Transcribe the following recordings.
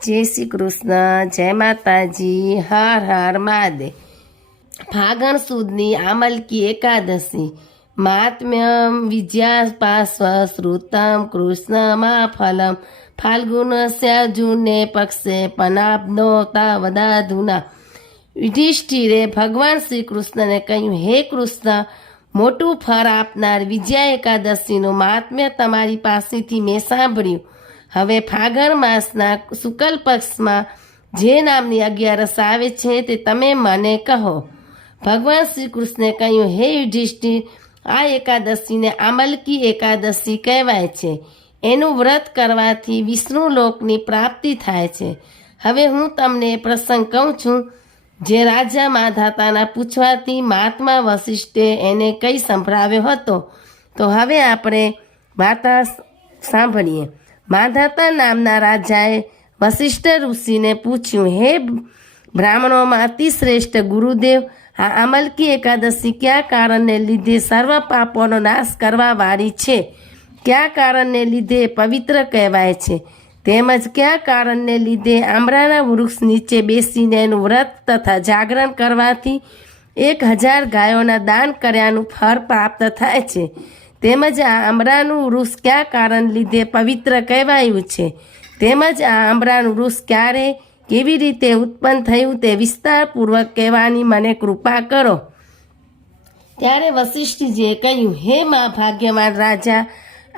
જય શ્રી કૃષ્ણ, જય માતાજી, હર હર મહાદેવ. ફાગણ સુદની આમલકી એકાદશી. મહાત્મ્યમ વિજ્યાપાસ્વ શ્રુતમ કૃષ્ણમા ફલમ ફાલ્ગુનસ્યાર્જુને પક્ષે પનાબ્નો તાવદાધુના. યુધિષ્ઠિરે ભગવાન શ્રી કૃષ્ણને કહ્યું, હે કૃષ્ણ, મોટું ફળ આપનાર વિજયા એકાદશીનું મહાત્મ્ય તમારી પાસેથી મેં સાંભળ્યું. હવે ફાગણ માસના શુક્લ પક્ષમાં જે નામની 11 આવે છે તે તમે મને કહો. ભગવાન શ્રી કૃષ્ણે કહ્યું, હે યુધિષ્ઠિર, આ એકાદશીને આમલકી એકાદશી કહેવાય છે. એનું વ્રત કરવાથી વિષ્ણુ લોકની પ્રાપ્તિ થાય છે. હવે હું તમને પ્રસંગ કહું છું જે રાજા માધાતાના પૂછવાથી મહાત્મા વશિષ્ઠે એને કઈ સંભળાવ્યો હતો. તો હવે આપણે વાર્તા સાંભળીએ. માધાતા નામના રાજાએ વશિષ્ઠ ઋષિને પૂછ્યું, હે બ્રાહ્મણોમાં અતિ શ્રેષ્ઠ ગુરુદેવ, આ આમલકી એકાદશી કયા કારણને લીધે સર્વ પાપોનો નાશ કરવા વાળી છે? કયા કારણને લીધે પવિત્ર કહેવાય છે? તેમજ કયા કારણને લીધે આંબળાના વૃક્ષ નીચે બેસીને એનું વ્રત તથા જાગરણ કરવાથી 1000 ગાયોના દાન કર્યાનું ફળ પ્રાપ્ત થાય છે? તેમજ આ આંબળાનું વૃક્ષ કયા કારણ લીધે પવિત્ર કહેવાયું છે? તેમજ આ આંબળાનું વૃક્ષ ક્યારે કેવી રીતે ઉત્પન્ન થયું તે વિસ્તારપૂર્વક કહેવાની મને કૃપા કરો. ત્યારે વશિષ્ઠજીએ કહ્યું, હે મા ભાગ્યવાન રાજા,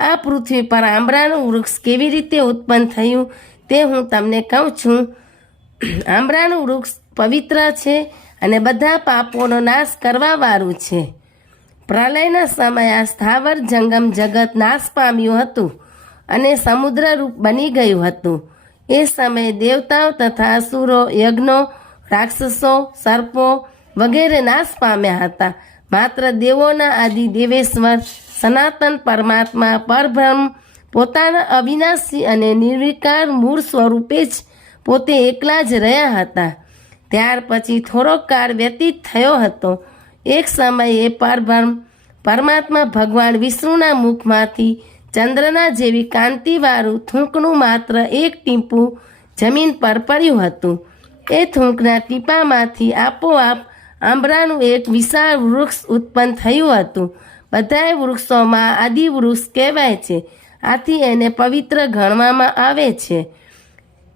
આ પૃથ્વી પર આંબળાનું વૃક્ષ કેવી રીતે ઉત્પન્ન થયું તે હું તમને કહું છું. આંબળાનું વૃક્ષ પવિત્ર છે અને બધા પાપોનો નાશ કરવાવાળું છે. પ્રલયના સમયે આ સ્થાવર જંગમ જગત નાશ પામ્યું હતું અને સમુદ્ર રૂપ બની ગયું હતું. એ સમયે દેવતાઓ તથા અસુરો, યજ્ઞો, રાક્ષસો, સર્પો વગેરે નાશ પામ્યા હતા. માત્ર દેવોના આદિ દેવેશ્વર સનાતન પરમાત્મા પરબ્રહ્મ પોતાના અવિનાશી અને નિર્વિકાર મૂળ સ્વરૂપે જ પોતે એકલા જ રહ્યા હતા. ત્યાર પછી થોડોક કાળ વ્યતીત થયો હતો. એક સમયે પરબ્રહ્મ પરમાત્મા ભગવાન વિષ્ણુના મુખમાંથી ચંદ્રના જેવી કાંતિવાળું થૂંકનું માત્ર એક ટીપું જમીન પર પડ્યું હતું. એ થૂંકના ટીપામાંથી આપોઆપ આંબળાનું એક વિશાળ વૃક્ષ ઉત્પન્ન થયું હતું. બધાય વૃક્ષોમાં આદિ વૃક્ષ કહેવાય છે. આથી એને પવિત્ર ગણવામાં આવે છે.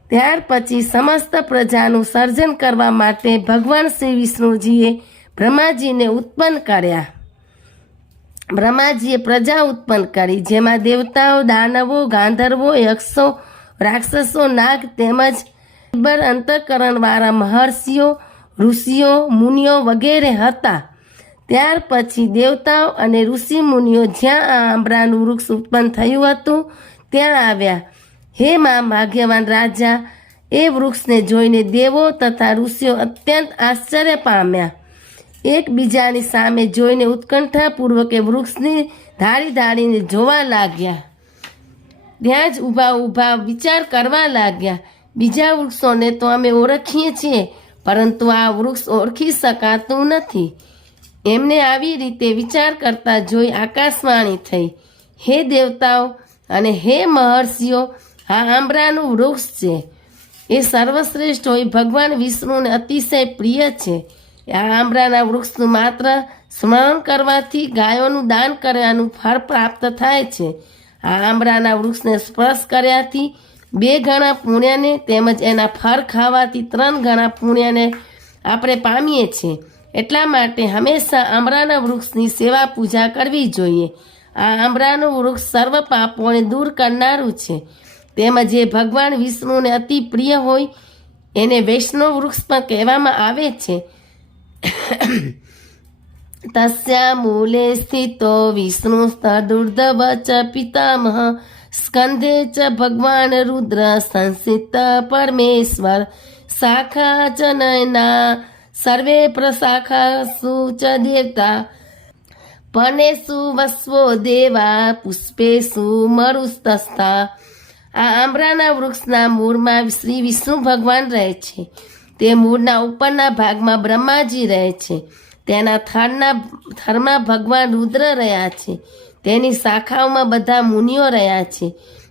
ત્યાર પછી સમસ્ત પ્રજાનું સર્જન કરવા માટે ભગવાન શ્રી વિષ્ણુજીએ બ્રહ્માજીને ઉત્પન્ન કર્યા. બ્રહ્માજીએ પ્રજા ઉત્પન્ન કરી, જેમાં દેવતાઓ, દાનવો, ગાંધર્વો, યક્ષો, રાક્ષસો, નાગ તેમજ અંતઃકરણવાળા મહર્ષિઓ, ઋષિઓ, મુનિઓ વગેરે હતા. ત્યાર પછી દેવતાઓ અને ઋષિ મુનિઓ જ્યાં આ આંબળાનું વૃક્ષ ઉત્પન્ન થયું હતું ત્યાં આવ્યા. હે મા ભાગ્યવાન રાજા, એ વૃક્ષને જોઈને દેવો તથા ઋષિઓ અત્યંત આશ્ચર્ય પામ્યા. એકબીજાની સામે જોઈને ઉત્કંઠાપૂર્વક એ વૃક્ષની ધાડીને જોવા લાગ્યા. ત્યાં જ ઊભા વિચાર કરવા લાગ્યા, બીજા વૃક્ષોને તો અમે ઓળખીએ છીએ, પરંતુ આ વૃક્ષ ઓળખી શકાતું નથી. એમને આવી રીતે વિચાર કરતા જોઈ આકાશવાણી થઈ, હે દેવતાઓ અને હે મહર્ષિઓ, આ આંબળાનું વૃક્ષ છે. એ સર્વશ્રેષ્ઠ હોય ભગવાન વિષ્ણુને અતિશય પ્રિય છે. આ આંબળાના વૃક્ષનું માત્ર સ્મરણ કરવાથી ગાયોનું દાન કર્યાનું ફળ પ્રાપ્ત થાય છે. આ આંબળાના વૃક્ષને સ્પર્શ કર્યાથી 2 ગણા પુણ્યને તેમજ એના ફળ ખાવાથી 3 ગણા પુણ્યને આપણે પામીએ છીએ. એટલા માટે હંમેશા આંબળાના વૃક્ષની સેવા પૂજા કરવી જોઈએ. આ આંબળાનું વૃક્ષ સર્વ પાપોને દૂર કરનારું છે. તેમજ જે ભગવાન વિષ્ણુને અતિ પ્રિય હોય એને વૈષ્ણવ વૃક્ષ પણ કહેવામાં આવે છે. તસ્યા મૂલે સ્થિતો વિષ્ણુ તદુર્ધવ ચ પિતામહ સ્કંધે ચ ભગવાન રુદ્ર સંસિત પરમેશ્વર શાખા ચ નયના સર્વે પ્રશાખાસુ ચ દેવતા પર્ણેષુ વસ્વો દેવા પુષ્પેષુ મરુસ્તસ્થા. આ આંબળાના વૃક્ષના મૂળમાં શ્રી વિષ્ણુ ભગવાન રહે છે. તે મૂળના ઉપરના ભાગમાં બ્રહ્માજી રહે છે. તેના થરમાં ભગવાન રુદ્ર રહ્યા છે. તેની શાખાઓમાં બધા મુનિઓ રહ્યા છે.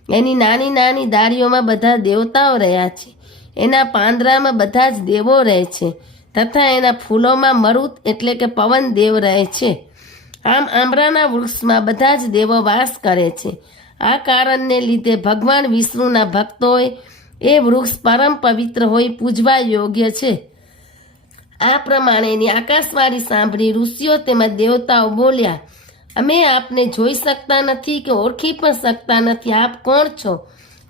એની નાની નાની ડાળીઓમાં બધા દેવતાઓ રહ્યા છે. એના પાંદડામાં બધા જ દેવો રહે છે તથા એના ફૂલોમાં મરુત એટલે કે પવન દેવ રહે છે. આમ આંબરાના વૃક્ષમાં બધા જ દેવો વાસ કરે છે. આ કારણને લીધે ભગવાન વિષ્ણુના ભક્તોએ એ વૃક્ષ પરમ પવિત્ર હોય પૂજવા યોગ્ય છે. આ પ્રમાણેની આકાશવાણી સાંભળી ઋષિઓ તેમજ દેવતાઓ બોલ્યા, અમે આપને જોઈ શકતા નથી કે ઓળખી પણ શકતા નથી. આપ કોણ છો?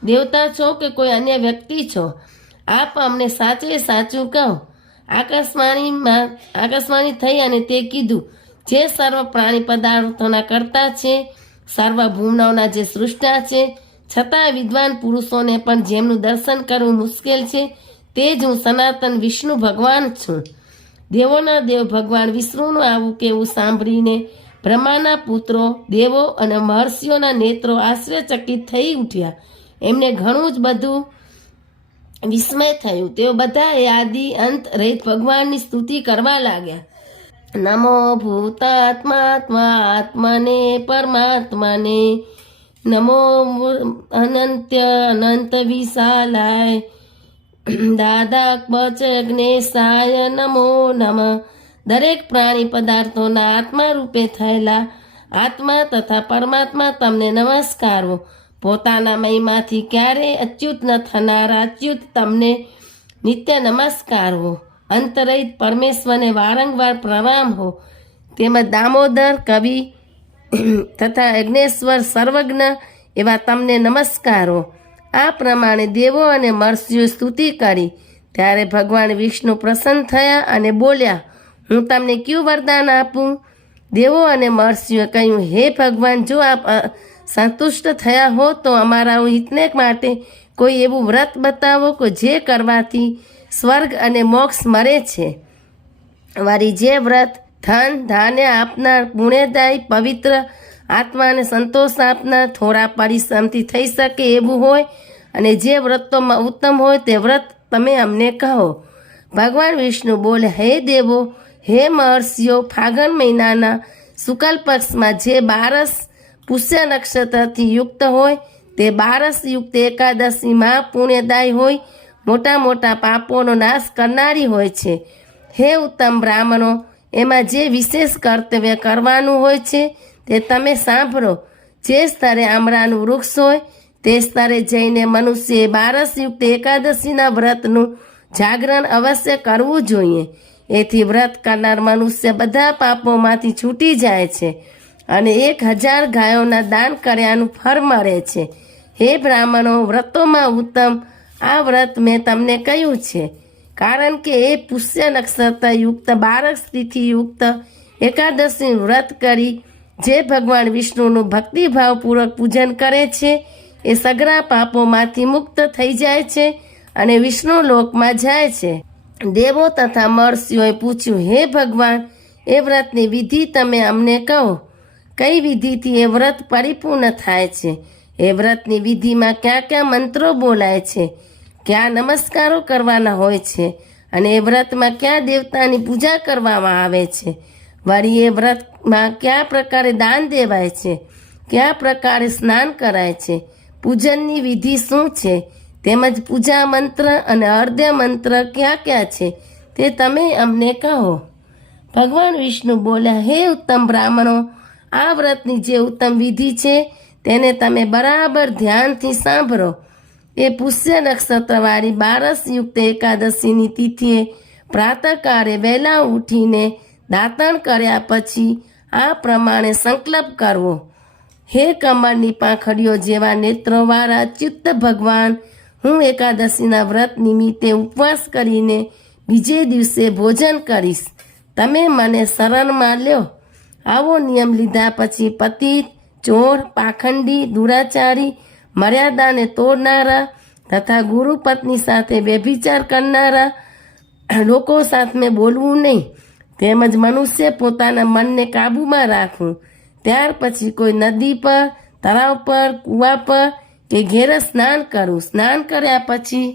દેવતા છો કે કોઈ અન્ય વ્યક્તિ છો? આપ અમને સાચે સાચું કહો. આકાશવાણી થઈ અને તે કીધું, જે સર્વ પ્રાણી પદાર્થોના કરતા છે, સર્વ ભૂમનોના જે સૃષ્ટા છે, છતાં વિદ્વાન પુરુષોને પણ જેમનું દર્શન કરવું મુશ્કેલ છે, તે જ હું સનાતન વિષ્ણુ ભગવાન છું. દેવોના દેવ ભગવાન વિષ્ણુનું આવું કેવું સાંભળીને બ્રહ્માના પુત્રો, દેવો અને મહર્ષિઓના નેત્રો આશ્ચર્યચકિત થઈ ઉઠ્યા. એમને ઘણું જ બધું વિસ્મય થયું. તેઓ બધા એ આદિ અંત રહિત ભગવાનની સ્તુતિ કરવા લાગ્યા. નમો ભૂતાત્માત્મા આત્મને પરમાત્માને, નમો અનંત વિશાલાય દાદા પચ જ્ઞેશાય નમો નમઃ. દરેક પ્રાણી પદાર્થોના આત્મા રૂપે થયેલા આત્મા તથા પરમાત્મા તમને નમસ્કારો. પોતાના મહિમાથી ક્યારેય અચ્યુત ન થનારા અચ્યુત તમને નિત્ય નમસ્કારો. અંતરહિત પરમેશ્વરને વારંવાર પ્રણામ હો. તેમજ દામોદર કવિ તથા અગ્નેશ્વર સર્વજ્ઞ એવા તમને નમસ્કારો. આ પ્રમાણે દેવો અને મહર્ષિઓ સ્તુતિ કરી. ત્યારે ભગવાન વિષ્ણુ પ્રસન્ન થયા અને બોલ્યા, હું તમને ક્યું વરદાન આપું? દેવો અને મહર્ષિઓએ કહ્યું, હે ભગવાન, જો આપ સંતુષ્ટ થયા હો તો અમારા હિતને માટે કોઈ એવું વ્રત બતાવો કે જે કરવાથી સ્વર્ગ અને મોક્ષ મળે છે. વળી જે વ્રત ધન ધાન્ય આપનાર, પુણ્યદાયી, પવિત્ર, આત્માને સંતોષ આપનાર, થોડા પરિશ્રમથી થઈ શકે એવું હોય અને જે વ્રતોમાં ઉત્તમ હોય તે વ્રત તમે અમને કહો. ભગવાન વિષ્ણુ બોલે, હે દેવો, હે મહર્ષિઓ, ફાગણ મહિનાના શુક્લ પક્ષમાં જે બારસ પુષ્ય નક્ષત્રથી યુક્ત હોય તે બારસ યુક્ત એકાદશી પુણ્યદાયી હોય, મોટા મોટા પાપોનો નાશ કરનારી હોય છે. હે ઉત્તમ બ્રાહ્મણો, એમાં જે વિશેષ કર્તવ્ય કરવાનું હોય છે તે તમે સાંભળો. જે સ્તરે આમળાનું વૃક્ષ હોય તે સ્તરે જઈને મનુષ્યએ બારસ યુક્ત એકાદશીના વ્રતનું જાગરણ અવશ્ય કરવું જોઈએ. એથી વ્રત કરનાર મનુષ્ય બધા પાપોમાંથી છૂટી જાય છે અને 1000 ગાયોના દાન કર્યાનું ફળ મળે છે. હે બ્રાહ્મણો, વ્રતોમાં ઉત્તમ આ વ્રત મેં તમને કહ્યું છે, કારણ કે એ પુષ્ય નક્ષત્ર યુક્ત બારસ તિથિ યુક્ત એકાદશી વ્રત કરી જે ભગવાન વિષ્ણુનું ભક્તિભાવપૂર્વક પૂજન કરે છે એ સઘળા પાપોમાંથી મુક્ત થઈ જાય છે અને વિષ્ણુ લોકમાં જાય છે. દેવો તથા મહર્ષિઓએ પૂછ્યું, હે ભગવાન, એ વ્રતની વિધિ તમે અમને કહો. કઈ વિધિથી એ વ્રત પરિપૂર્ણ થાય છે? એ વ્રતની વિધિમાં ક્યાં ક્યાં મંત્રો બોલાય છે? ક્યાં નમસ્કારો કરવાના હોય છે? અને એ વ્રતમાં ક્યાં દેવતાની પૂજા કરવામાં આવે છે? વળી એ વ્રતમાં કયા પ્રકારે દાન દેવાય છે? કયા પ્રકારે સ્નાન કરાય છે? પૂજનની વિધિ શું છે? તેમજ પૂજા મંત્ર અને અર્ધ્ય મંત્ર ક્યાં ક્યાં છે તે તમે અમને કહો. ભગવાન વિષ્ણુ બોલ્યા, હે ઉત્તમ બ્રાહ્મણો, આ વ્રતની જે ઉત્તમ વિધિ છે તેને તમે બરાબર ધ્યાનથી સાંભળો. એ પુષ્ય નક્ષત્રવાળી બારસ યુક્ત એકાદશીની તિથિએ પ્રાતઃકાળે વહેલા ઉઠીને દાંતણ કર્યા પછી આ પ્રમાણે સંકલ્પ કરવો. હે કમળની પાંખડીઓ જેવા નેત્રોવાળા અચ્યુત ભગવાન, હું એકાદશીના વ્રત નિમિત્તે ઉપવાસ કરીને બીજે દિવસે ભોજન કરીશ. તમે મને શરણમાં લ્યો. આવો નિયમ લીધા પછી પતિત, ચોર, પાખંડી, દુરાચારી, મર્યાદાને તોડનારા તથા ગુરુ પત્ની સાથે વ્યભિચાર કરનારા લોકો સાથે બોલવું નહીં. તેમજ મનુષ્ય પોતાના મનને કાબૂમાં રાખવું. ત્યાર પછી કોઈ નદી પર, તળાવ પર, કૂવા પર કે ઘેરે સ્નાન કરવું. સ્નાન કર્યા પછી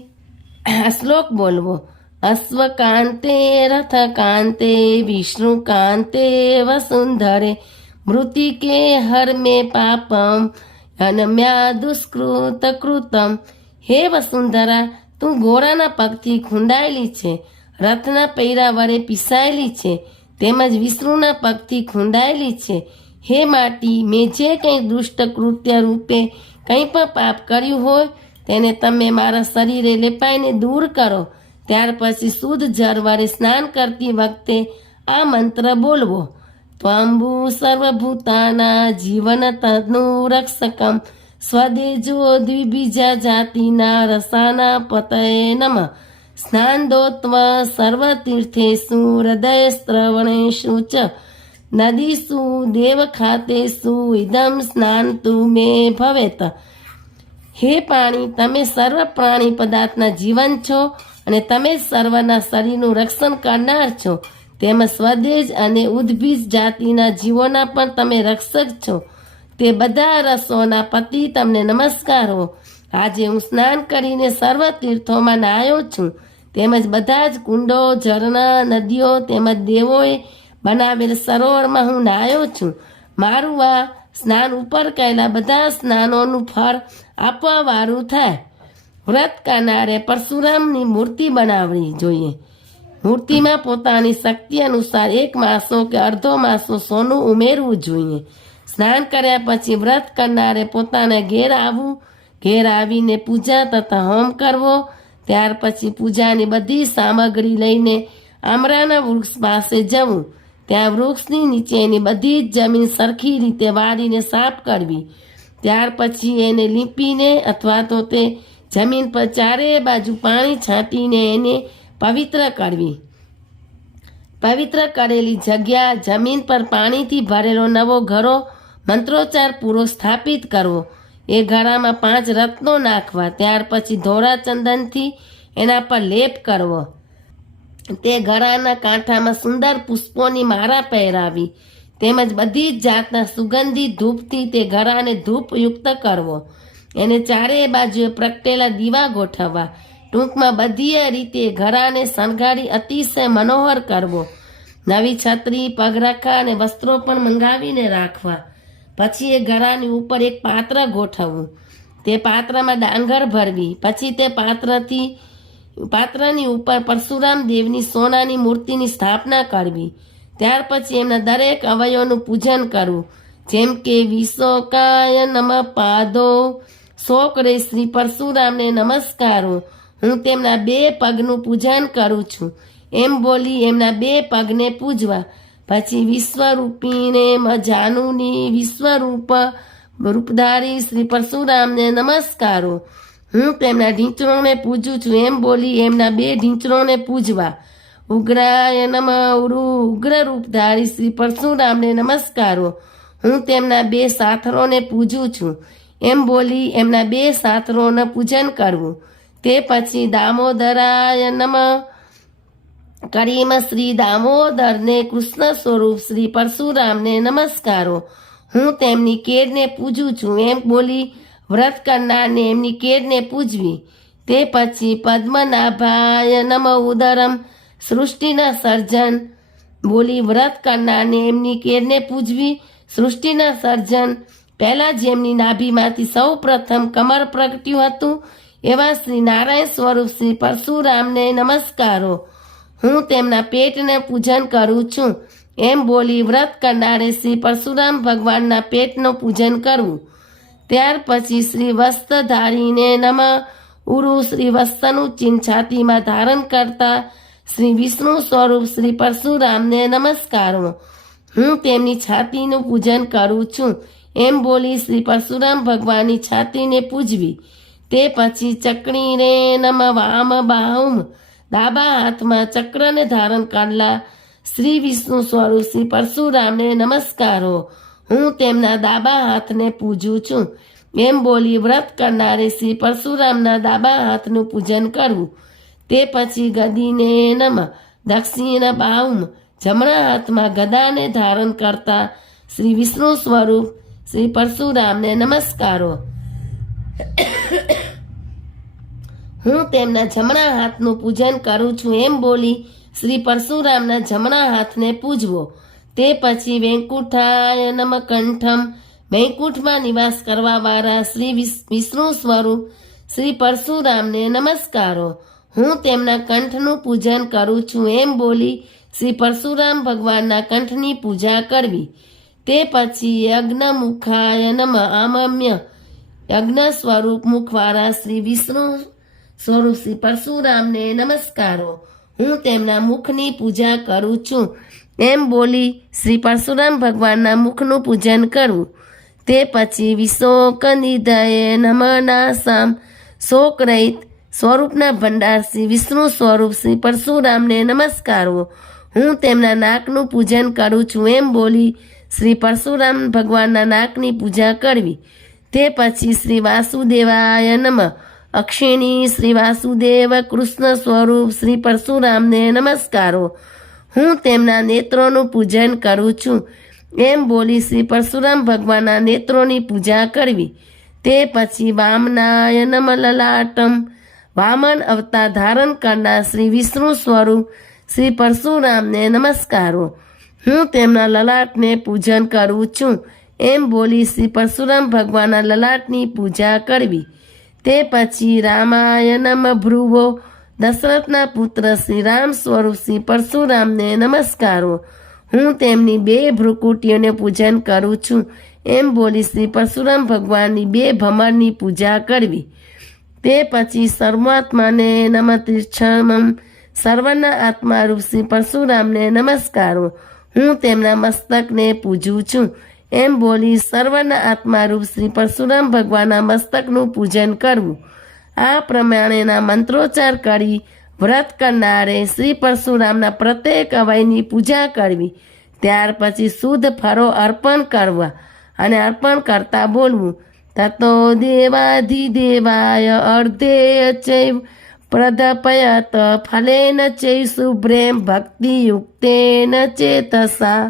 આ શ્લોક બોલવો. અશ્વકાંતે રથકાંતે વિષ્ણુકાંતે વસુંધરે મૃતિકે હરમે પાપમ અનમ્યા દુષ્કૃત કૃતમ. હે વસુંધરા, તું ઘોડાના પગથી ખૂંડાયેલી છે, રથના પૈરા વડે પીસાયેલી છે, તેમજ વિષ્ણુના પગથી ખૂંડાયેલી છે. હે માટી, મેં જે કંઈ દુષ્ટ કૃત્ય રૂપે કંઈ પણ પાપ કર્યું હોય તેને તમે મારા શરીરે લેપાઈને દૂર કરો. ત્યાર પછી શુદ્ધ જળ વડે સ્નાન કરતી વખતે આ મંત્ર બોલવો. ત્વંબુ સર્વભૂતાના જીવન તનુરક્ષકમ સ્વદેજો દ્વિબીજા જાતિના રસાના પતયે નમઃ. સ્નાનદોત્વ સર્વતીર્થેષુ હૃદયસ્ત્રવણેષુ ચ નદીષુ દેવખાતેષુ ઇદં સ્નાનતુ મે ભવેત. હે પાણી, તમે સર્વ પ્રાણી પદાર્થના જીવન છો અને તમે સર્વના શરીરનું રક્ષણ કરનાર છો. તેમજ સ્વદેજ અને ઉદ્ભીજ જાતિના જીવોના પણ તમે રક્ષક છો. તે બધા રસોના પતિ તમને નમસ્કાર હો. આજે હું સ્નાન કરીને સર્વ તીર્થોમાં નાહ્યો છું, તેમજ બધા જ કુંડો, ઝરણા, નદીઓ તેમજ દેવોએ બનાવેલ સરોવરમાં હું નાહ્યો છું. મારું આ સ્નાન ઉપર કરેલા બધા સ્નાનોનું ફળ આપવાવાળું થાય. વ્રત કરનારે પરશુરામની મૂર્તિ બનાવવી જોઈએ. મૂર્તિમાં પોતાની શક્તિ અનુસાર 1 માસો કે અડધો માસો સોનું ઉમેરવું જોઈએ. સ્નાન કર્યા પછી વ્રત કરનારે પોતાના ઘેર આવવું. ઘેર આવીને પૂજા તથા હોમ કરવો. ત્યાર પછી પૂજાની બધી સામગ્રી લઈને આમરાના વૃક્ષ પાસે જવું. ત્યાં વૃક્ષની નીચેની બધી જ જમીન સરખી રીતે વાળીને સાફ કરવી. ત્યાર પછી એને લીંપીને અથવા તો તે જમીન પર ચારે બાજુ પાણી છાંટીને એને પવિત્ર કરવી. પવિત્ર કરેલી જગ્યા, જમીન પર પાણીથી ભરેલો નવો ઘડો મંત્રોચ્ચાર પૂરો સ્થાપિત કરવો. એ ઘડામાં 5 રત્નો નાખવા. ત્યાર પછી ધોળા ચંદનથી એના પર લેપ કરવો. તે ઘડાના કાંઠામાં સુંદર પુષ્પોની માળા પહેરાવી. તેમજ બધી જ જાતના સુગંધિત ધૂપથી તે ઘડાને ધૂપયુક્ત કરવો. એને ચારેય બાજુએ પ્રગટેલા દીવા ગોઠવવા. ટૂંકમાં બધી રીતે ઘડાને શણગારી અતિશય મનોહર કરવો. નવી છત્રી, પગરખા અને વસ્ત્રો પણ મંગાવીને રાખવા. પછી એ ઘડાની ઉપર એક પાત્ર ગોઠવવું. તે પાત્રમાં ડાંગર ભરવી. પછી તે પાત્રની ઉપર પરશુરામ દેવની સોનાની મૂર્તિની સ્થાપના કરવી. ત્યાર પછી એમના દરેક અવયવોનું પૂજન કરવું. જેમ કે વિશોકાય નમઃ પાદો, શોકરે શ્રી પરશુરામને નમસ્કારો, હું તેમના 2 પગનું પૂજન કરું છું એમ બોલી એમના 2 પગને પૂજવા. પછી વિશ્વરૂપીને જાનુની રૂપધારી શ્રી પરશુરામને નમસ્કારો, હું તેમના ઢીંચણોને પૂજું છું એમ બોલી એમના 2 ઢીંચણોને પૂજવા. ઉગ્રાય નમઃ ઉગ્ર રૂપધારી શ્રી પરશુરામને નમસ્કારો, હું તેમના 2 સાથરોને પૂજું છું એમ બોલી એમના 2 સાથરોને પૂજન કરવું. તે પછી દામોદરાય નમઃ કરીમ શ્રી દામોદરને કૃષ્ણ સ્વરૂપ શ્રી પરશુરામને નમસ્કારો, હું તેમની કેરને પૂજું છું એમ બોલી વ્રત કરનારને એમની કેરને પૂજવી. તે પછી પદ્મનાભાય નમઃ ઉદરમ સૃષ્ટિના સર્જન બોલી વ્રત કરનારને એમની કેરને પૂજવી. સૃષ્ટિના સર્જન પહેલાં જેમની નાભીમાંથી સૌ પ્રથમ કમળ પ્રગટ્યું હતું એવા શ્રી નારાયણ સ્વરૂપ શ્રી પરશુરામને નમસ્કારો, હું તેમના પેટને પૂજન કરું છું એમ બોલી વ્રત કરનારે શ્રી પરશુરામ ભગવાનના પેટનું પૂજન કરવું. ત્યાર પછી શ્રી વસ્ત્રધારીને નમઃ ઉરુ શ્રી વસ્ત્રનું ચિહ્ન છાતીમાં ધારણ કરતા શ્રી વિષ્ણુ સ્વરૂપ શ્રી પરશુરામને નમસ્કારો, હું તેમની છાતીનું પૂજન કરું છું એમ બોલી શ્રી પરશુરામ ભગવાનની છાતીને પૂજવી. તે પછી ચક્રીને નમઃ વામ બાહુમ, ડાબા હાથમાં ચક્રને ધારણ કરેલા શ્રી વિષ્ણુ સ્વરૂપ શ્રી પરશુરામને નમસ્કારો, હું તેમના ડાબા હાથને પૂજું છું એમ બોલી વ્રત કરનારે શ્રી પરશુરામના ડાબા હાથનું પૂજન કરવું. તે પછી ગદીને નમઃ દક્ષિણ બાહુમ, જમણા હાથમાં ગદાને ધારણ કરતા શ્રી વિષ્ણુ સ્વરૂપ શ્રી પરશુરામને નમસ્કારો, હું તેમના જમણા હાથનું પૂજન કરું છું એમ બોલી શ્રી પરશુરામના જમણા હાથને પૂજવો. તે પછી વૈકુંઠાય નમઃ કંઠમ, વૈકુંઠમાં નિવાસ કરવાવાળા શ્રી વિષ્ણુ સ્વરૂપ શ્રી પરશુરામને નમસ્કારો. હું તેમના કંઠનું પૂજન કરું છું એમ બોલી શ્રી પરશુરામ ભગવાનના કંઠની પૂજા કરવી. તે પછી યજ્ઞમુખાય નમઃ આમમ્ય યજ્ઞ સ્વરૂપ મુખવાળા શ્રી વિષ્ણુ સ્વરૂપ શ્રી પરશુરામને નમસ્કારો. હું તેમના મુખની પૂજા કરું છું એમ બોલી શ્રી પરશુરામ ભગવાનના મુખનું પૂજન કરવું. તે પછી વિશોકનિધયે નમનાસામ શોકરહિત સ્વરૂપના ભંડાર શ્રી વિષ્ણુ સ્વરૂપ શ્રી પરશુરામને નમસ્કારો. હું તેમના નાકનું પૂજન કરું છું એમ બોલી શ્રી પરશુરામ ભગવાનના નાકની પૂજા કરવી. તે પછી શ્રી વાસુદેવાય નમઃ અક્ષિણી શ્રી વાસુદેવ કૃષ્ણ સ્વરૂપ શ્રી પરશુરામને નમસ્કારો. હું તેમના નેત્રોનું પૂજન કરું છું એમ બોલી શ્રી પરશુરામ ભગવાનના નેત્રોની પૂજા કરવી. તે પછી વામનાય નમઃ લલાટમ વામન અવતાર ધારણ કરનાર શ્રી વિષ્ણુ સ્વરૂપ શ્રી પરશુરામને નમસ્કારો. હું તેમના લલાટને પૂજન કરું છું એમ બોલી શ્રી પરશુરામ ભગવાનના લલાટની પૂજા કરવી. તે પછી રામાય નમઃ ભ્રુવો દશરથના પુત્ર શ્રી રામ સ્વરૂપ શ્રી પરશુરામને નમસ્કારો. હું તેમની 2 ભ્રુકુટીઓને પૂજન કરું છું એમ બોલી શ્રી પરશુરામ ભગવાનની 2 ભમરની પૂજા કરવી. તે પછી સર્વાત્માને નમઃ તીર્છમમ સર્વના આત્મારૂપ શ્રી પરશુરામને નમસ્કારો. હું તેમના મસ્તકને પૂજું છું એમ બોલી સર્વના આત્મારૂપ શ્રી પરશુરામ ભગવાનના મસ્તકનું પૂજન કરવું. આ પ્રમાણેના મંત્રોચ્ચાર કરી વ્રત કરનારે શ્રી પરશુરામના પ્રત્યેક અવયવની પૂજા કરવી. ત્યાર પછી શુદ્ધ ફળો અર્પણ કરવા અને અર્પણ કરતા બોલવું તતો દેવાધિદેવાય અર્ધે ચૈવ પ્રદપયત ફલેન ચૈ શુભ્રેમ ભક્તિયુક્તેન ચેતસા.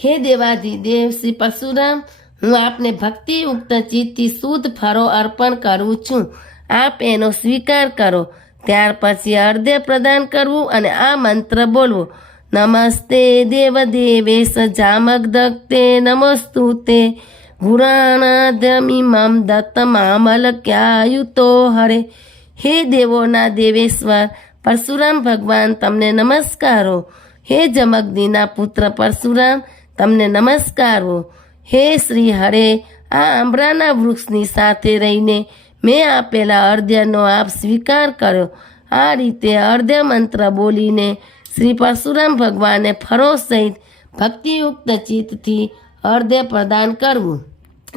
હે દેવાધિદેવ શ્રી પરશુરામ, હું આપને ભક્તિયુક્ત ચિત્તથી શુદ્ધ ફળો અર્પણ કરું છું. આપ એનો સ્વીકાર કરો. ત્યાર પછી અર્ધ્ય પ્રદાન કરવું અને આ મંત્ર બોલવો નમસ્તે દેવદેવેશ જામગદત્તે નમસ્તુતે ગુરાણાદમિમમ દત્તમામલક્યાયુતો હરે. હે દેવોના દેવેશ્વર પરશુરામ ભગવાન તમને નમસ્કારો. હે જમગદીના પુત્ર પરશુરામ તમને નમસ્કારો. હે શ્રી હરે, આ આંબરાના વૃક્ષની સાથે રહીને મેં આપેલા અર્ધ્યનો આપ સ્વીકાર કર્યો. આ રીતે અર્ધ્ય મંત્ર બોલીને શ્રી પરશુરામ ભગવાનને ફળો સહિત ભક્તિયુક્ત ચિત્તથી અર્ધ્ય પ્રદાન કરવું.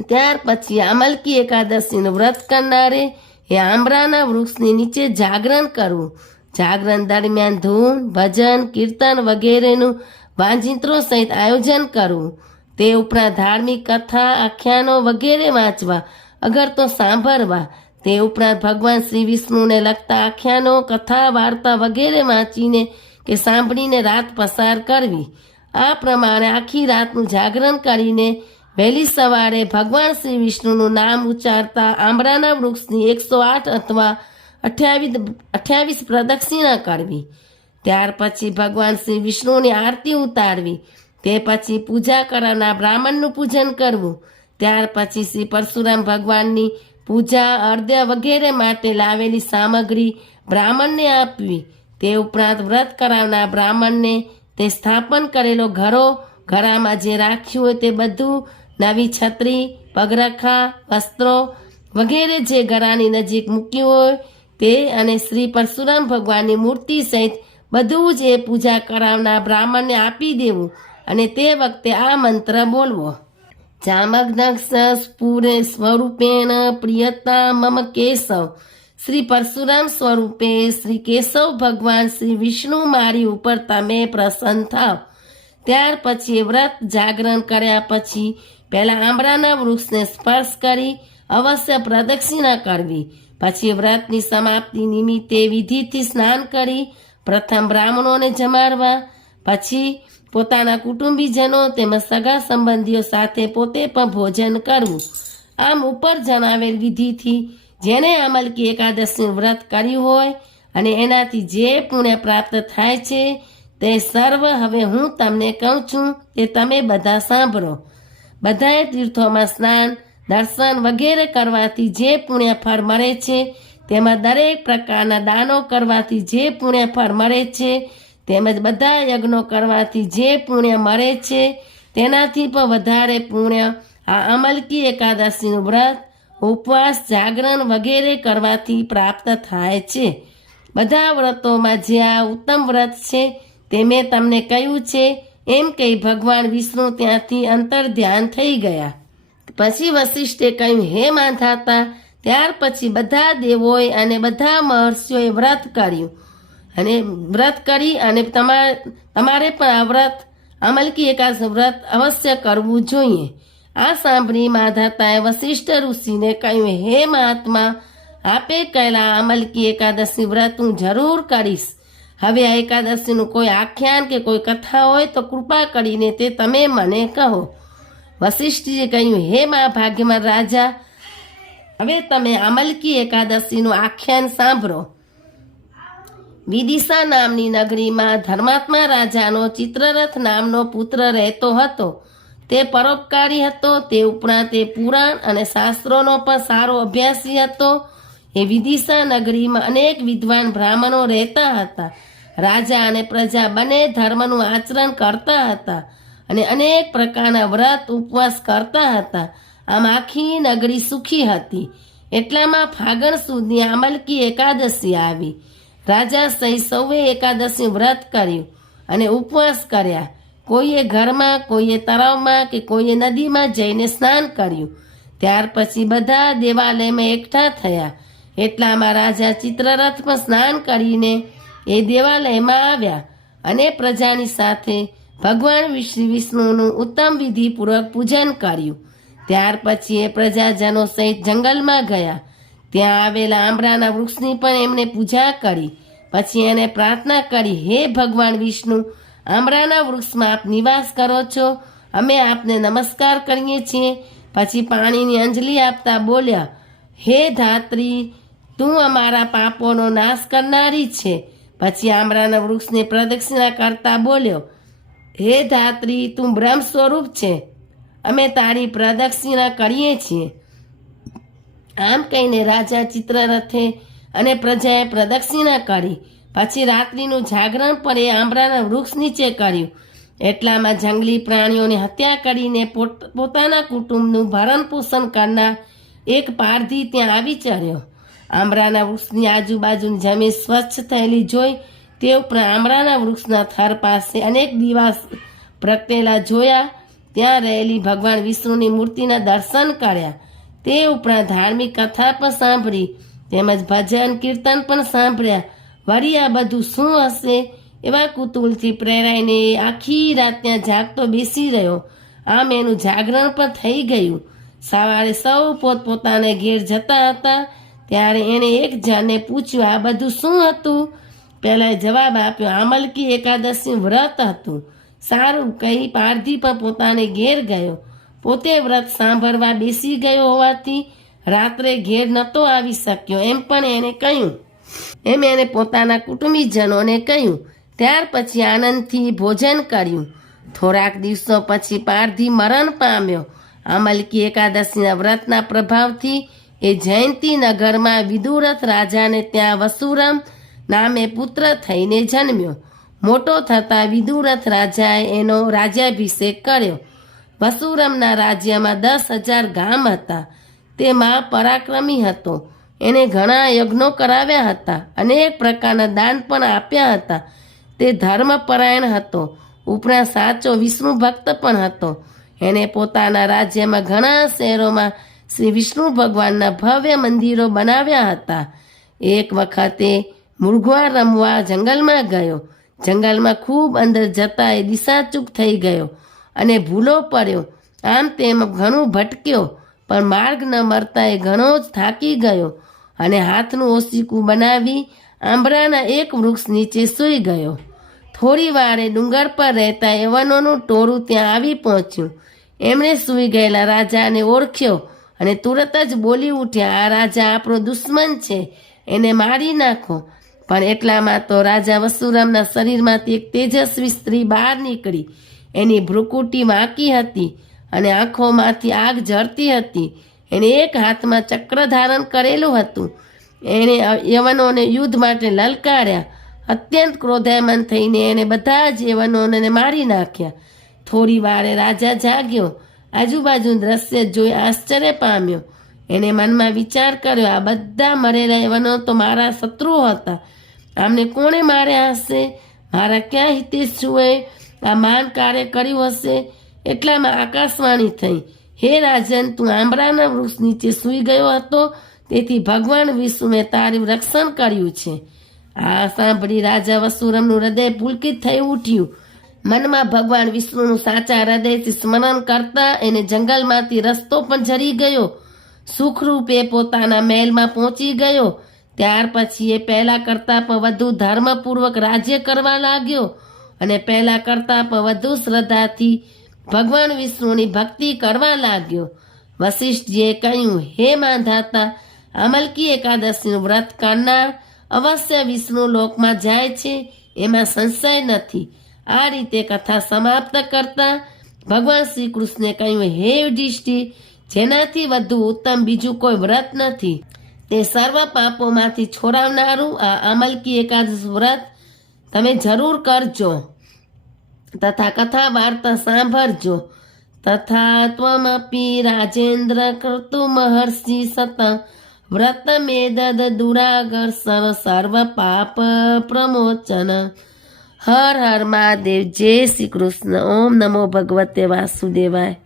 ત્યાર પછી આમલકી એકાદશીનું વ્રત કરનારે એ આંબરાના વૃક્ષની નીચે જાગરણ કરવું. જાગરણ દરમિયાન ધૂન ભજન કીર્તન વગેરેનું વાંજિત્રો સહિત આયોજન કરવું. તે ઉપરાંત ધાર્મિક કથા આખ્યાનો વગેરે વાંચવા અગર તો સાંભળવા. તે ઉપરાંત ભગવાન શ્રી વિષ્ણુને લગતા આખ્યાનો કથા વાર્તા વગેરે વાંચીને કે સાંભળીને રાત પસાર કરવી. આ પ્રમાણે આખી રાતનું જાગરણ કરીને વહેલી સવારે ભગવાન શ્રી વિષ્ણુનું નામ ઉચ્ચારતા આંબરાના વૃક્ષની 108 અથવા 28 પ્રદક્ષિણા કરવી. ત્યાર પછી ભગવાન શ્રી વિષ્ણુની આરતી ઉતારવી. તે પછી પૂજા કરનાર બ્રાહ્મણનું પૂજન કરવું. ત્યાર પછી શ્રી પરશુરામ ભગવાનની પૂજા અર્ધ્ય વગેરે માટે લાવેલી સામગ્રી બ્રાહ્મણને આપવી. તે ઉપરાંત વ્રત કરાવનાર બ્રાહ્મણને તે સ્થાપન કરેલો ઘરામાં જે રાખ્યું હોય તે બધું, નવી છત્રી, પગરખા, વસ્ત્રો વગેરે જે ઘરાની નજીક મૂક્યું હોય તે અને શ્રી પરશુરામ ભગવાનની મૂર્તિ સહિત બધું જ એ પૂજા કરાવનાર બ્રાહ્મણને આપી દેવું અને તે વખતે આ મંત્ર બોલવો જામગ્નક્ષ સ્વરૂપેણ પ્રિયતા મમ કેશવ. શ્રી પરશુરામ સ્વરૂપે શ્રી કેશવ ભગવાન શ્રી વિષ્ણુ મારી ઉપર તમે પ્રસન્ન થાવ. ત્યાર પછી વ્રત જાગરણ કર્યા પછી પહેલાં આંબરાના વૃક્ષને સ્પર્શ કરી અવશ્ય પ્રદક્ષિણા કરવી. પછી વ્રતની સમાપ્તિ નિમિત્તે વિધિથી સ્નાન કરી પ્રથમ બ્રાહ્મણોને જમાડવા. પછી પોતાના કુટુંબીજનો તેમજ સગા સંબંધીઓ સાથે પોતે પણ ભોજન કરવું. આમ ઉપર જણાવેલ વિધિથી જેને આમલકી એકાદશીનું વ્રત કર્યું હોય અને એનાથી જે પુણ્ય પ્રાપ્ત થાય છે તે સર્વ હવે હું તમને કહું છું તે તમે બધા સાંભળો. બધાએ તીર્થોમાં સ્નાન, દર્શન વગેરે કરવાથી જે પુણ્ય ફળ મળે છે, તેમાં દરેક પ્રકારના દાનો કરવાથી જે પુણ્ય ફળ મળે છે, તેમજ બધા યજ્ઞો કરવાથી જે પુણ્ય મળે છે, તેનાથી પણ વધારે પુણ્ય આ અમલકી એકાદશીનું વ્રત, ઉપવાસ, જાગરણ વગેરે કરવાથી પ્રાપ્ત થાય છે. બધા વ્રતોમાં જે આ ઉત્તમ વ્રત છે તે મેં તમને કહ્યું છે એમ કહી ભગવાન વિષ્ણુ ત્યાંથી અંતર ધ્યાન થઈ ગયા. પછી વશિષ્ઠે કહ્યું, હે માંધાતા, ત્યાર પછી બધા દેવોએ અને બધા મહર્ષિઓએ વ્રત કર્યું અને વ્રત કરી અને તમારે પણ આ વ્રત અમલકી એકાદશી વ્રત અવશ્ય કરવું જોઈએ. આ સાંભળી માંધાતાએ વશિષ્ઠ ઋષિને કહ્યું, હે મહાત્મા, આપે કહેલા અમલકી એકાદશી વ્રત હું જરૂર કરીશ. હવે આ એકાદશીનું કોઈ આખ્યાન કે કોઈ કથા હોય તો કૃપા કરીને તે તમે મને કહો. વશિષ્ઠજીએ કહ્યું, હે મા ભાગ્યમાન રાજા, હવે તમે અમલકી એકાદશીનું આખ્યાન સાંભળો. વિદિશા નામની નગરીમાં ધર્માત્મા રાજાનો ચિત્રરથ નામનો પુત્ર રહેતો હતો. તે પરોપકારી હતો. તે ઉપરાંત તે પુરાણ અને શાસ્ત્રોનો પણ સારો અભ્યાસી હતો. એ વિદિશા નગરીમાં અનેક વિદ્વાન બ્રાહ્મણો રહેતા હતા. રાજા અને પ્રજા બંને ધર્મનું આચરણ કરતા હતા અને અનેક પ્રકારના વ્રત ઉપવાસ કરતા હતા. આમ આખી નગરી સુખી હતી. એટલામાં ફાગણ સુદની અમલકી એકાદશી આવી. રાજા સહિત સૌએ એકાદશી વ્રત કર્યું અને ઉપવાસ કર્યા. કોઈએ ઘરમાં, કોઈએ તળાવમાં કે કોઈએ નદીમાં જઈને સ્નાન કર્યું. ત્યાર પછી બધા દેવાલયમાં એકઠા થયા. એટલામાં રાજા ચિત્રરથમાં સ્નાન કરીને એ દેવાલયમાં આવ્યા અને પ્રજાની સાથે ભગવાન શ્રી વિષ્ણુનું ઉત્તમ વિધિપૂર્વક પૂજન કર્યું. ત્યાર પછી એ પ્રજાજનો સહિત જંગલમાં ગયા. ત્યાં આવેલા આંબળાના વૃક્ષની પણ એમણે પૂજા કરી. પછી એને પ્રાર્થના કરી, હે ભગવાન વિષ્ણુ, આંબળાના વૃક્ષમાં આપ નિવાસ કરો છો, અમે આપને નમસ્કાર કરીએ છીએ. પછી પાણીની અંજલિ આપતા બોલ્યા, હે ધાત્રી, તું અમારા પાપોનો નાશ કરનારી છે. પછી આંબળાના વૃક્ષને પ્રદક્ષિણા કરતા બોલ્યો, હે ધાત્રી, તું બ્રહ્મ સ્વરૂપ છે, અમે તારી પ્રદક્ષિણા કરીએ છીએ. આમ કહીને રાજા ચિત્રરથે અને પ્રજાએ પ્રદક્ષિણા કરી. પછી રાત્રિનું જાગરણ પણ એ આંબળાના વૃક્ષ નીચે કર્યું. એટલામાં જંગલી પ્રાણીઓની હત્યા કરીને પોતાના કુટુંબનું ભરણ પોષણ કરનાર એક પારધી ત્યાં આવી ચડ્યો. આંબળાના વૃક્ષની આજુબાજુની જમીન સ્વચ્છ થયેલી જોઈ તે ઉપરાંત આંબળાના વૃક્ષના થર પાસે અનેક દીવા પ્રગટેલા જોયા. ત્યાં રહેલી ભગવાન વિષ્ણુની મૂર્તિના દર્શન કર્યા. તે ઉપરાંત ધાર્મિક કથા પણ સાંભળી તેમજ ભજન કીર્તન પણ સાંભળ્યા. વળી આ બધું શું હશે એવા કુતૂહલથી પ્રેરાઈને આખી રાત ત્યાં જાગતો બેસી રહ્યો. આમ એનું જાગરણ પણ થઈ ગયું. સવારે સૌ પોતપોતાના ઘેર જતા હતા ત્યારે એણે એક જણને પૂછ્યું, આ બધું શું હતું? પહેલાં જવાબ આપ્યો, અમલકી એકાદશી વ્રત હતું. સારું કહી પારધી પણ પોતાને ઘેર ગયો. પોતે વ્રત સાંભળવા બેસી ગયો હોવાથી રાત્રે ઘેર નહોતો આવી શક્યો એમ પણ એને કહ્યું. એને પોતાના કુટુંબીજનોને કહ્યું. ત્યાર પછી આનંદથી ભોજન કર્યું. થોડાક દિવસો પછી પારધી મરણ પામ્યો. અમલકી એકાદશીના વ્રતના પ્રભાવથી એ જયંતી નગરમાં વિદુરથ રાજાને ત્યાં વસુરમ નામે પુત્ર થઈને જન્મ્યો. મોટો થતાં વિદુરથ રાજાએ એનો રાજ્યાભિષેક કર્યો. વસુરમના રાજ્યમાં 10,000 ગામ હતા. તે મહાપરાક્રમી હતો. એને ઘણા યજ્ઞો કરાવ્યા હતા. અનેક પ્રકારના દાન પણ આપ્યા હતા. તે ધર્મપરાયણ હતો. ઉપરાંત સાચો વિષ્ણુ ભક્ત પણ હતો. એને પોતાના રાજ્યમાં ઘણા શહેરોમાં શ્રી વિષ્ણુ ભગવાનના ભવ્ય મંદિરો બનાવ્યા હતા. એક વખતે મૃગવા રમવા જંગલમાં ગયો. જંગલમાં ખૂબ અંદર જતાં એ દિશાચૂક થઈ ગયો અને ભૂલો પડ્યો. આમ તેમ ઘણું ભટક્યો પણ માર્ગ ન મળતા એ ઘણો જ થાકી ગયો અને હાથનું ઓશીકું બનાવી આંબળાના એક વૃક્ષ નીચે સૂઈ ગયો. થોડી વારે ડુંગર પર રહેતા યવનોનું ટોળું ત્યાં આવી પહોંચ્યું. એમણે સૂઈ ગયેલા રાજાને ઓળખ્યો અને તુરત જ બોલી ઉઠ્યા, આ રાજા આપણો દુશ્મન છે, એને મારી નાખો. પણ એટલામાં તો રાજા વસુરામના શરીરમાંથી એક તેજસ્વી સ્ત્રી બહાર નીકળી. એની ભ્રુકુટી વાંકી હતી અને આંખોમાંથી આગ ઝરતી હતી. એને એક હાથમાં ચક્ર ધારણ કરેલું હતું. એણે યવનોને યુદ્ધ માટે લલકાર્યા. અત્યંત ક્રોધાયમાન થઈને એણે બધા જ યવનોને મારી નાખ્યા. થોડી વારે રાજા જાગ્યો. આજુબાજુનું દ્રશ્ય જોઈ આશ્ચર્ય પામ્યો. એણે મનમાં વિચાર કર્યો, આ બધા મરેલા યવનો તો મારા શત્રુઓ હતા. આમને કોણે માર્યા હશે? મારા ક્યાં હિતેશુએ આ માન કાર્ય કર્યું હશે? એટલામાં આકાશવાણી થઈ, હે રાજન, તું આંબરાના વૃક્ષ નીચે સૂઈ ગયો હતો, તેથી ભગવાન વિષ્ણુએ તારું રક્ષણ કર્યું છે. આ સાંભળી રાજા વસુરમનું હૃદય પુલકિત થઈ ઉઠ્યું. મનમાં ભગવાન વિષ્ણુનું સાચા હૃદયથી સ્મરણ કરતા એને જંગલમાંથી રસ્તો પણ જરી ગયો. સુખરૂપે પોતાના મહેલમાં પહોંચી ગયો. ત્યાર પછી એ પહેલાં કરતાં પણ વધુ ધર્મપૂર્વક રાજ્ય કરવા લાગ્યો અને પહેલાં કરતાં પણ વધુ શ્રદ્ધાથી ભગવાન વિષ્ણુની ભક્તિ કરવા લાગ્યો. વશિષ્ઠજીએ કહ્યું, હે માંધાતા, અમલકી એકાદશીનું વ્રત કરનાર અવશ્ય વિષ્ણુ લોકમાં જાય છે, એમાં સંશય નથી. આ રીતે કથા સમાપ્ત કરતા ભગવાન શ્રી કૃષ્ણે કહ્યું, હે યુધિષ્ઠિર, જેનાથી વધુ ઉત્તમ બીજું કોઈ વ્રત નથી. તે સર્વ પાપોમાંથી છોડાવનારું આ અમલકી એકાદશ વ્રત તમે જરૂર કરજો તથા કથા વાર્તા સાંભળજો. તથા ત્વમપી રાજેન્દ્ર કર્તુ મહર્ષિ સતં વ્રતમેદદ દુરાગર્ષણ સર્વ પાપ પ્રમોચન. હર હર મહાદેવ. જય શ્રી કૃષ્ણ. ઓમ નમો ભગવતે વાસુદેવાય.